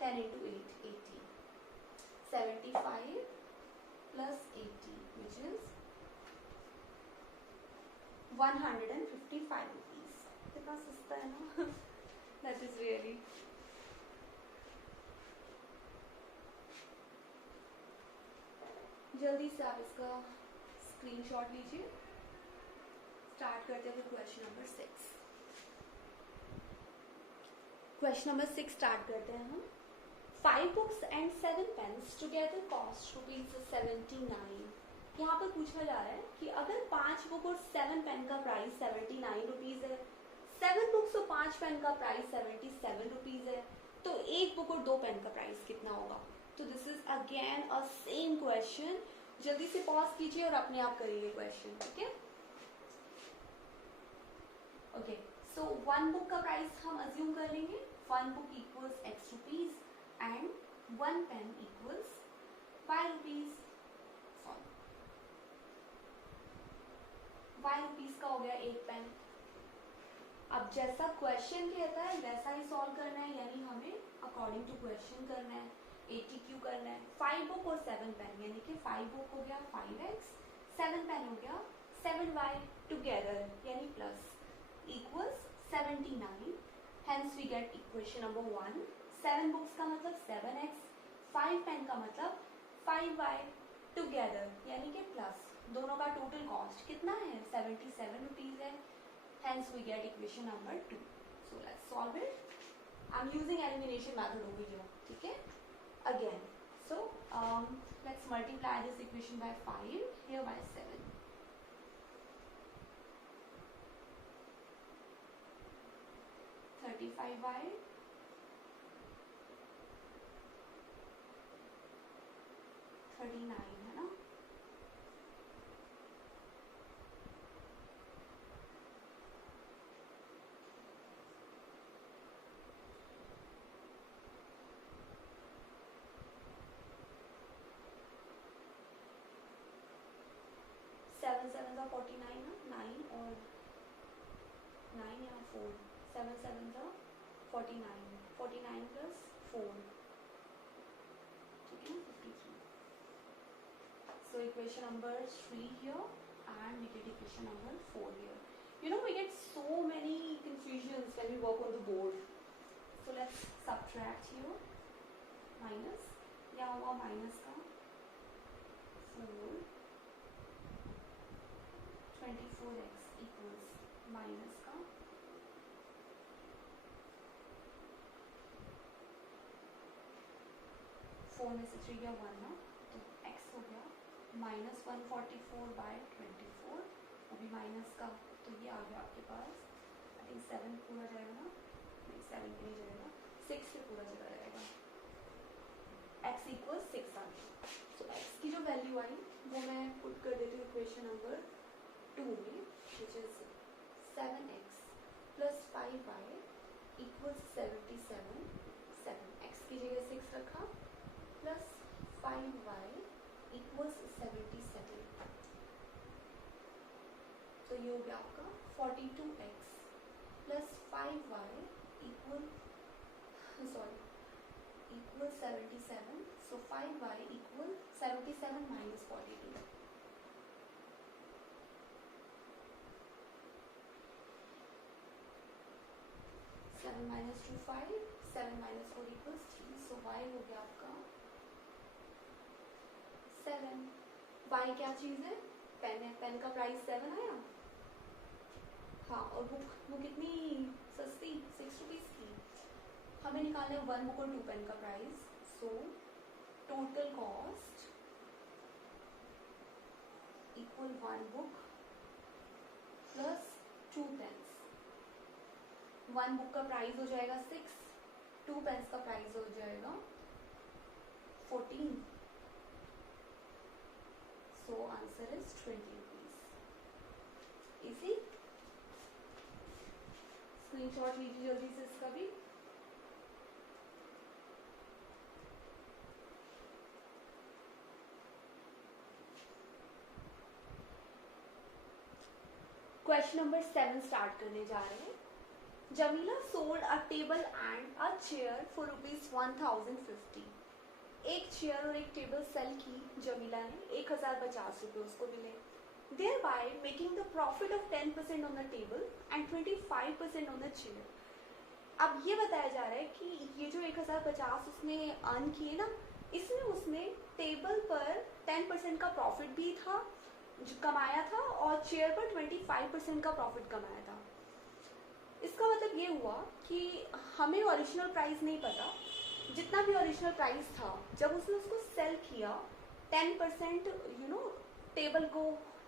10 into 8 80. 75 plus 80 which is 155 rupees. कितना सस्ता है ना. That is really. जल्दी से आप इसका स्क्रीनशॉट लीजिए. स्टार्ट करते हैं question number 6. Question number 6 start करते हैं हम. 5 books and 7 pens together cost ₹79. यहाँ पर पूछा जा रहा है कि अगर 5 बुक और 7 पेन का प्राइस 79 रुपीज है, 7 बुक्स और 5 पेन का प्राइस 77 रुपीज है, तो एक बुक और 2 पेन का प्राइस कितना होगा. तो this is again a same question. जल्दी से पॉज कीजिए और अपने आप करिए क्वेश्चन. ठीक है, ओके. सो 1 बुक का प्राइस हम अज्यूम कर लेंगे. 1 book equals x rupees and 1 pen equals y rupees. y rupees का हो गया एक पेन. अब जैसा क्वेश्चन कहता है वैसा ही सॉल्व करना है, यानी हमें अकॉर्डिंग टू क्वेश्चन करना है, ATQ करना है. 5 बुक और 7 पेन यानी कि 5 बुक हो गया 5x, 7 पेन हो गया 7y टुगेदर यानी plus equals 79. Hence we get equation number 1. 7 books का मतलब 7x, 5 पेन का मतलब 5y together यानी कि प्लस. दोनों का टोटल कॉस्ट कितना है, 77 रुपीज है. Hence we get equation number 2. So let's solve it. I'm using elimination method over here. ठीक है, again. So let's multiply this equation by 5, here by 7. 35y (39) है ना. 7 7 49 ना, 9 और 9 या 4, 7 7 49, 49 प्लस 4, ठीक है ना, 53. So equation number 3 here and we get equation number 4 here. You know, we get so many confusions when we work on the board. So let's subtract here. Minus, क्या हुआ माइनस का 4, 24x equals माइनस का 4 में से 3 गया 1 ना, तो x हो गया माइनस 144/24, अभी माइनस का तो ये आ गया आपके पास, आई थिंक 7 पूरा जाएगा ना, नहीं 7 भी नहीं जाएगा, 6 से पूरा चला जाएगा, x इक्वल 6 आ गया. सो x की जो वैल्यू आई वो मैं पुट कर देती हूँ इक्वेशन नंबर 2 में, which is 7x plus 5y equal 77, 7x की जगह 6 रखा प्लस 5y इक्वल्स 77, तो ये हो गया आपका 42x plus 5y equal equal 77, so 5y equal 77 minus 42. Seven minus 2 5, 7 minus 4 equals 3, so y हो गया आपका 7. y क्या चीज है? पेन है, पेन का प्राइस 7 आया. हाँ, और बुक कितनी सस्ती, 6 रुपीज की. हमें निकालना है 1 बुक और 2 पेन का price. So total cost equal 1 book plus 2 pens. 1 book का प्राइस हो जाएगा 6, 2 पेन्स का प्राइस हो जाएगा 14. So answer is 20 rupees. Easy. Screenshot लीजिए जल्दी से इसका भी. क्वेश्चन नंबर 7 स्टार्ट करने जा रहे हैं. Jamila sold a table and a chair for ₹1050. एक चेयर और एक टेबल सेल की जमीला ने 1050 रुपये उसको मिले, thereby making the profit of 10% on the table and 25% on the chair. अब ये बताया जा रहा है कि ये जो 1050 उसने अर्न किए ना, इसमें उसने टेबल पर 10% का प्रॉफिट भी था कमाया था और चेयर पर 25% का प्रॉफिट कमाया था. इसका मतलब ये हुआ कि हमें ओरिजिनल प्राइस नहीं पता, जितना भी ओरिजिनल प्राइस था जब उसने उसको सेल किया 10%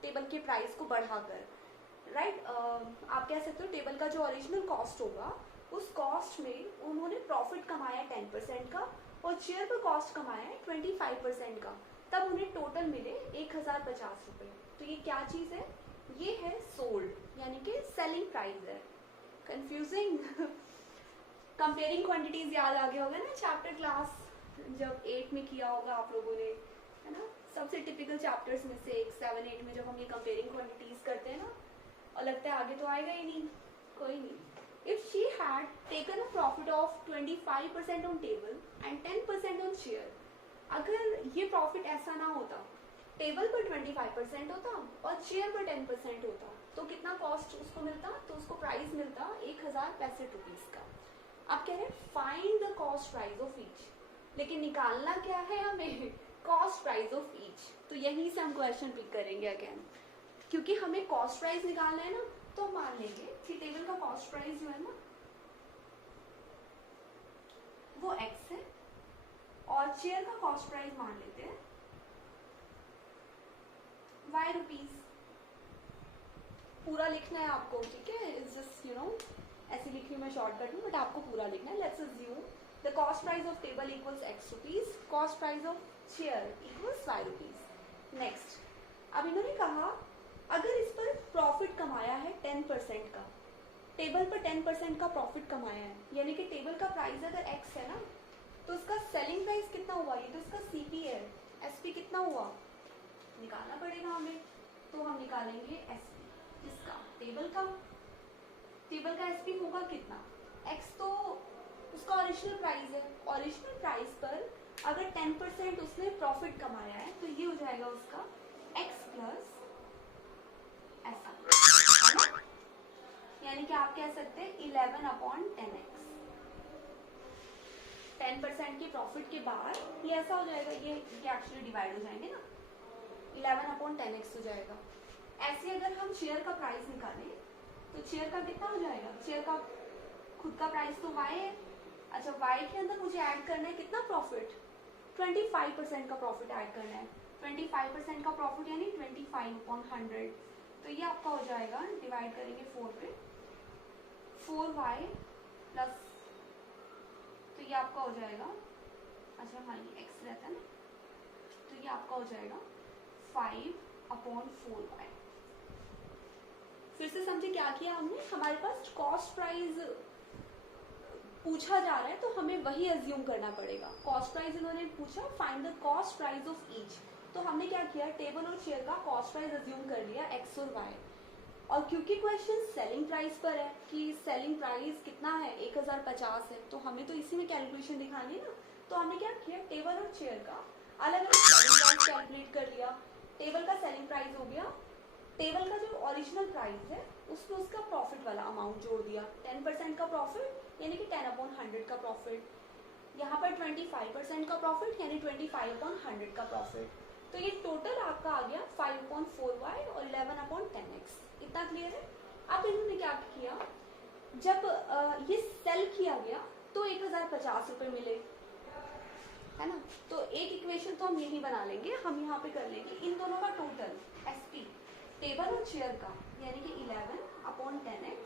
टेबल के प्राइस को बढ़ाकर, राइट. आप कह सकते हो टेबल का जो ओरिजिनल कॉस्ट होगा उस कॉस्ट में उन्होंने प्रॉफिट कमाया 10% का और चेयर पर कॉस्ट कमाया है 25% का, तब उन्हें टोटल मिले 1050 रुपये. तो ये क्या चीज़ है? ये है सोल्ड, यानी कि सेलिंग प्राइस है. कंफ्यूजिंग. कंपेयरिंग क्वांटिटीज याद आ गया होगा ना चैप्टर क्लास जब 8 में किया होगा आप लोगों ने, है ना. सबसे टिपिकल चैप्टर्स में से एक 7 8 में जब हम ये कंपेयरिंग क्वांटिटीज करते हैं ना, और लगता है आगे तो आएगा ही नहीं, कोई नहीं. If she had taken a profit of 25% on table and 10% on chair, अगर ये प्रॉफिट ऐसा ना होता, टेबल पर 25% होता और चेयर पर 10% होता, तो कितना कॉस्ट उसको मिलता? तो उसको प्राइस मिलता 1065 रुपीज का. अब कह रहे हैं find the cost price of each, लेकिन निकालना क्या है हमें? Cost price of each. तो यहीं से हम क्वेश्चन पिक करेंगे अगेन, क्योंकि हमें कॉस्ट प्राइस निकालना है ना, तो मान लेंगे कि टेबल का कॉस्ट प्राइस जो है ना वो x है और चेयर का कॉस्ट प्राइस मान लेते हैं y रुपीज. पूरा लिखना है आपको, ठीक है. इट्स जस्ट ऐसे लिखी मैं शॉर्टकट में, बट आपको पूरा लिखना है. Let's assume the cost price of table equals x rupees, cost price of chair equals y rupees. Next, अब इन्होंने कहा अगर इस पर प्रॉफिट कमाया है 10% का, टेबल पर 10% का प्रॉफिट कमाया है, यानी कि टेबल का प्राइस अगर x है ना, तो इसका सेलिंग प्राइस कितना हुआ? ये तो इसका CP है, SP कितना हुआ निकालना पड़ेगा हमें. तो हम निकालेंगे एसपी इसका, टेबल का एसपी होगा कितना, एक्स तो उसका ओरिजिनल प्राइस है, ओरिजिनल प्राइस पर अगर 10% उसने प्रॉफिट कमाया है तो ये हो जाएगा उसका एक्स प्लस ऐसा, है ना? यानी कि आप कह सकते हैं 11/10x। 10% के प्रॉफिट के बाद ये ऐसा हो जाएगा, ये एक्चुअली डिवाइड हो जाएंगे ना, 11/10x हो जाएगा। ऐसे अगर हम शेयर का प्राइस निकालें तो शेयर का कितना हो जाएगा, शेयर का खुद का प्राइस तो y है। अच्छा, y के अंदर मुझे ऐड करना है कितना प्रॉफिट, 25% का प्रॉफिट ऐड करना है। 25% का प्रॉफिट यानी 25/100, तो ये आपका हो जाएगा, डिवाइड करेंगे 4 पे, 4y प्लस, तो ये आपका हो जाएगा, अच्छा हाँ ये x रहता है ना, तो ये आपका हो जाएगा 5/4y। फिर से समझे क्या किया हमने, हमारे पास कॉस्ट प्राइस पूछा जा रहा है तो हमें वही अज्यूम करना पड़ेगा। कॉस्ट प्राइस इन्होंने पूछा, find the cost price of each, तो हमने क्या किया, टेबल और शेयर का कॉस्ट प्राइस अज्यूम कर लिया x और y। और क्योंकि क्वेश्चन सेलिंग प्राइस पर है कि सेलिंग प्राइस कितना है 1050 है, तो हमें तो इसी में कैलकुलेशन दिखानी है ना, तो हमने क्या किया, टेबल और शेयर का अलग अलग सेलिंग प्राइस कैलकुलेट कर लिया। टेबल का सेलिंग प्राइस हो गया, टेबल का जो ओरिजिनल प्राइस है उसमें उसका प्रॉफिट वाला अमाउंट जोड़ दिया, 10% का प्रॉफिट यानी कि 10/100 का प्रॉफिट, यहाँ पर 25% का प्रॉफिट यानी 25/100 का प्रॉफिट, तो ये टोटल आपका आ गया 5/4y और 11/10x। इतना क्लियर है। अब इन्होंने क्या किया, जब ये सेल किया गया तो 1050 रुपये मिले, है ना, तो एक इक्वेशन तो हम यही बना लेंगे, हम यहाँ पे कर लेंगे इन दोनों का टोटल एसपी, टेबल और शेयर का, यानी कि 11/10x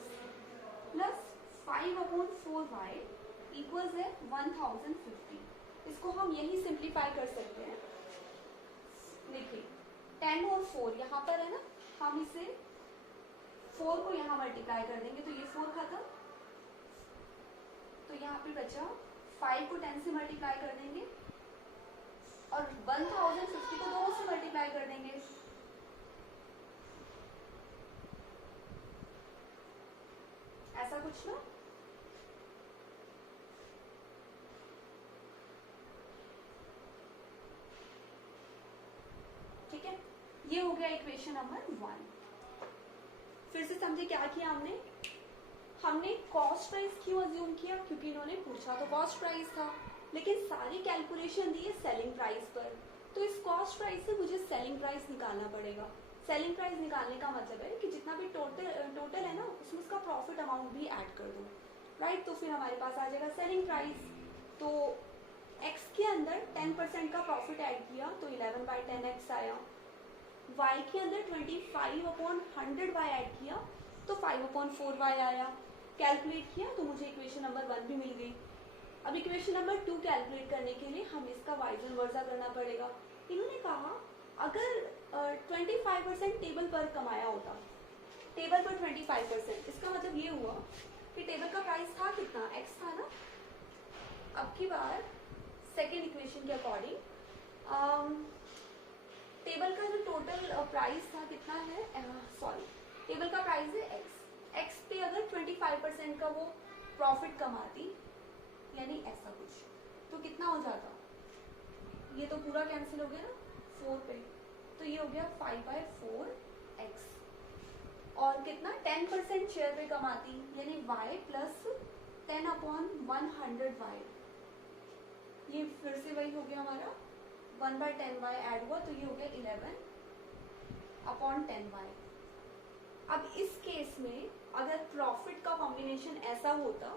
प्लस 5/4y इक्वल्स है 1050। इसको हम यही सिंप्लीफाई कर सकते हैं। देखिए 10 और 4 यहाँ पर है ना, हम इसे 4 को यहाँ मल्टीप्लाई कर देंगे तो ये 4 खत्म, तो यहाँ पे बचा 5 को 10 से मल्टीप्लाई कर देंगे और 1050 को 2 से मल्टीप्लाई कर देंगे, ऐसा कुछ ना। ठीक है, ये हो गया इक्वेशन नंबर 1। फिर से समझे क्या किया हमने कॉस्ट प्राइस क्यों अज्यूम किया, क्योंकि इन्होंने पूछा तो कॉस्ट प्राइस था, लेकिन सारी कैलकुलेशन दी है सेलिंग प्राइस पर, तो इस कॉस्ट प्राइस से मुझे सेलिंग प्राइस निकालना पड़ेगा। सेलिंग प्राइस निकालने का मतलब है कि जितना भी टोटल है ना उसमें उसका प्रॉफिट अमाउंट भी ऐड कर दो, राइट। तो फिर हमारे पास आ जाएगा सेलिंग प्राइस, तो x के अंदर 10% का प्रॉफिट ऐड किया तो 11/10x आया, y के अंदर 25/100y ऐड किया तो 5/4y आया। कैलकुलेट किया तो मुझे इक्वेशन नंबर 1 भी मिल गई। अब इक्वेशन नंबर 2 कैलकुलेट करने के लिए हमें इसका वाइजन वर्जा करना पड़ेगा। इन्होंने कहा अगर 25% टेबल पर कमाया होता, टेबल पर 25%, इसका मतलब ये हुआ कि टेबल का प्राइस था कितना, x था ना। अब की बार सेकेंड इक्वेशन के अकॉर्डिंग टेबल का जो टोटल प्राइस था कितना है, सॉरी टेबल का प्राइस है x पे अगर 25% का वो प्रॉफिट कमाती, यानी ऐसा कुछ, तो कितना हो जाता, ये तो पूरा कैंसिल हो गया ना 4 पे, तो ये हो गया 5/4x, और कितना 10% शेयर पे कमाती यानी y प्लस 10/100y, ये फिर से वही हो गया हमारा 1/10y ऐड हुआ तो ये हो गया 11/10y। अब इस केस में अगर प्रॉफिट का कॉम्बिनेशन ऐसा होता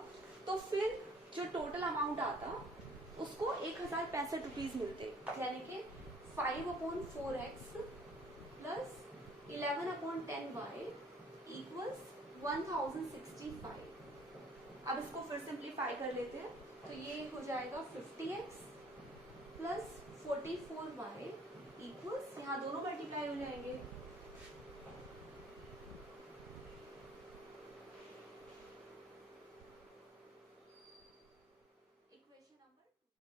तो फिर जो टोटल अमाउंट आता उसको 1065 रुपीज मिलते, यानी कि 5/4x प्लस 11/10y इक्वल्स 1065। अब इसको फिर सिंप्लीफाई कर लेते हैं तो ये हो जाएगा 50x प्लस 44y इक्वल्स, यहाँ दोनों मल्टीप्लाई हो जाएंगे